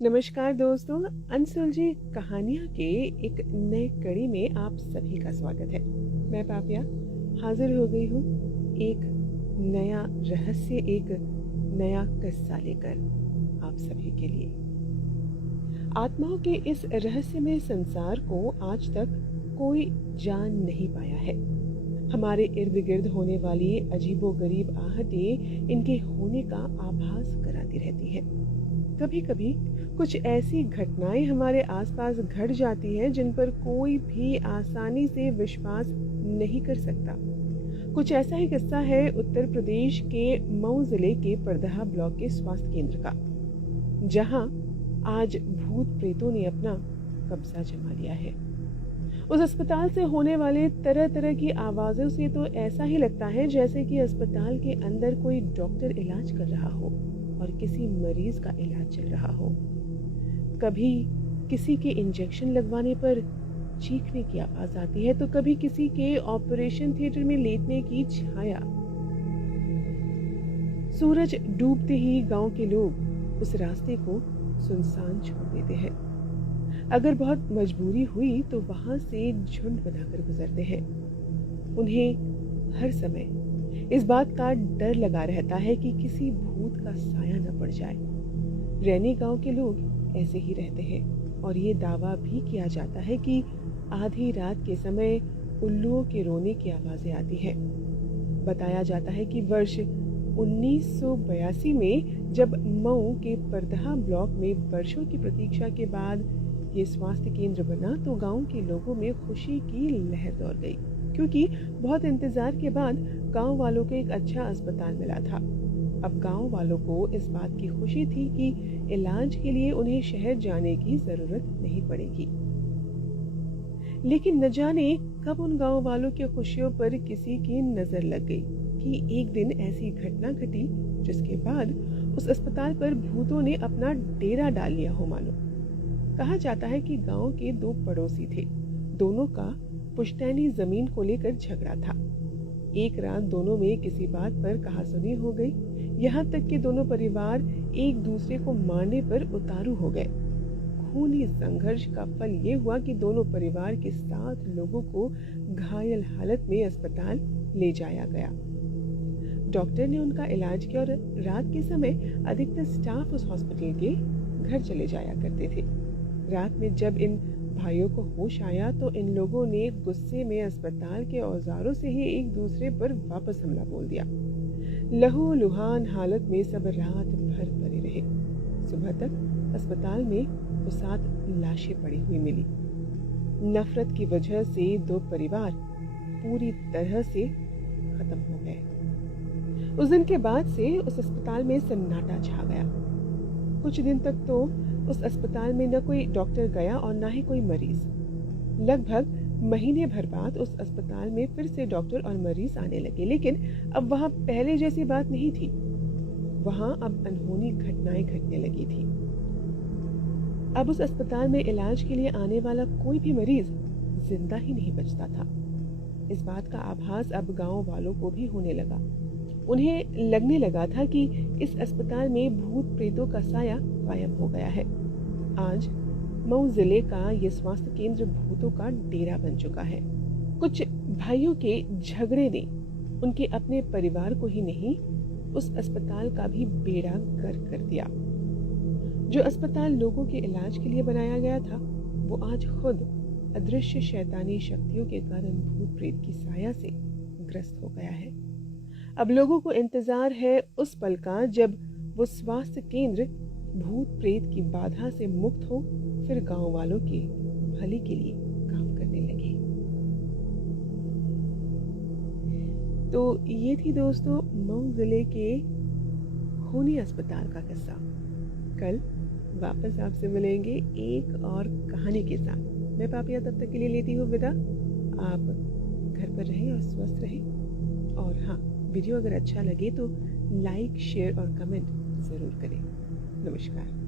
नमस्कार दोस्तों, अनसुलझी कहानियाँ के एक नए कड़ी में आप सभी का स्वागत है। मैं पापिया हाजिर हो गई हूँ एक नया रहस्य, एक नया किस्सा लेकर आप सभी के लिए। आत्माओं के इस रहस्यमय संसार को आज तक कोई जान नहीं पाया है। हमारे इर्द गिर्द होने वाली अजीबोगरीब आहटें इनके होने का आभास कराती रहती हैं। कभी कभी कुछ ऐसी घटनाएं हमारे आसपास घट जाती हैं जिन पर कोई भी आसानी से विश्वास नहीं कर सकता। कुछ ऐसा ही किस्सा है उत्तर प्रदेश के मऊ जिले के परदहा ब्लॉक के स्वास्थ्य केंद्र का, जहां आज भूत प्रेतों ने अपना कब्जा जमा लिया है। उस अस्पताल से होने वाले तरह तरह की आवाजों से तो ऐसा ही लगता है जैसे कि अस्पताल के अंदर कोई डॉक्टर इलाज कर रहा हो और किसी मरीज का इलाज चल रहा हो। कभी किसी के इंजेक्शन लगवाने पर चीखने की आवाज आती है, तो कभी किसी के ऑपरेशन थिएटर में लेटने की छाया। सूरज डूबते ही गांव के लोग उस रास्ते को सुनसान छोड़ देते हैं। अगर बहुत मजबूरी हुई तो वहां से झुंड बनाकर गुजरते हैं। उन्हें हर समय इस बात का डर लगा रहता है कि किसी भूत का साया न पड़ जाए। रैनी गांव के लोग ऐसे ही रहते हैं और ये दावा भी किया जाता है कि आधी रात के समय उल्लुओं के रोने की आवाजें आती हैं। बताया जाता है कि वर्ष 1982 में जब मऊ के परदहा ब्लॉक में वर्षों की प्रतीक्षा के बाद ये स्वास्थ्य केंद्र बना तो गांव के लोगों में खुशी की लहर दौड़ गई, क्योंकि बहुत इंतजार के बाद गांव वालों को एक अच्छा अस्पताल मिला था। अब गांव वालों को इस बात की खुशी थी कि इलाज के लिए उन्हें शहर जाने की जरूरत नहीं पड़ेगी। लेकिन न जाने कब उन गांव वालों की खुशियों पर किसी की नजर लग गई कि एक दिन ऐसी घटना घटी जिसके बाद उस अस्पताल पर भूतों ने अपना डेरा डाल लिया हो मानो। कहा जाता है कि गांव के दो पड़ोसी थे, दोनों का पुश्तैनी जमीन को लेकर झगड़ा था। एक रात दोनों में किसी बात पर कहासुनी हो गई, यहाँ तक कि दोनों परिवार एक दूसरे को मारने पर उतारू हो गए। खूनी संघर्ष का फल ये हुआ कि दोनों परिवार के 7 लोगों को घायल हालत में अस्पताल ले जाया गया। डॉक्टर ने उनका इलाज किया और रात के समय अधिकतर स्टाफ उस हॉस्पिटल के घर चले जाया करते थे। रात में जब इन भाइयों को होश आया तो इन लोगों ने गुस्से में अस्पताल के औजारों से ही एक दूसरे पर वापस हमला बोल दिया। लहू लुहान हालत में सब रात भर पड़े रहे। सुबह तक अस्पताल में वो 7 लाशें पड़ी हुई मिली। नफरत की वजह से 2 परिवार पूरी तरह से खत्म हो गए। उस दिन के बाद से उस अस्पताल में सन्नाटा छा गया। कुछ दिन तक तो उस अस्पताल में न कोई डॉक्टर गया और न ही कोई मरीज। लगभग महीने भर बाद उस अस्पताल में फिर से डॉक्टर और मरीज आने लगे, लेकिन अब वहां पहले जैसी बात नहीं थी। वहां अब अनहोनी घटनाएं घटने लगी थी। अब उस अस्पताल में इलाज के लिए आने वाला कोई भी मरीज जिंदा ही नहीं बचता था। इस बात का आभास अब गांव वालों को भी होने लगा। उन्हें लगने लगा था कि इस अस्पताल में भूत प्रेतों का साया कायम हो गया है। आज मऊ जिले का ये स्वास्थ्य केंद्र भूतों का डेरा बन चुका है। कुछ भाइयों के झगड़े ने उनके अपने परिवार को ही नहीं, उस अस्पताल का भी बेड़ा गर्क कर दिया। जो अस्पताल लोगों के इलाज के लिए बनाया गया था, वो आज खुद अदृश्य शैतानी शक्तियों के कारण भूत प्रेत की साया से ग्रस्त हो गया है। अब लोगों को इंतजार है उस पल का जब वो स्वास्थ्य केंद्र भूत प्रेत की बाधा से मुक्त हो, फिर गांव वालों के भले के लिए काम करने लगे। तो ये थी दोस्तों मऊ जिले के खूनी अस्पताल का किस्सा। कल वापस आपसे मिलेंगे एक और कहानी के साथ। मैं पापिया तब तक के लिए लेती हूँ विदा। आप घर पर रहें और स्वस्थ रहें। और हाँ, वीडियो अगर अच्छा लगे तो लाइक, शेयर और कमेंट ज़रूर करें। नमस्कार।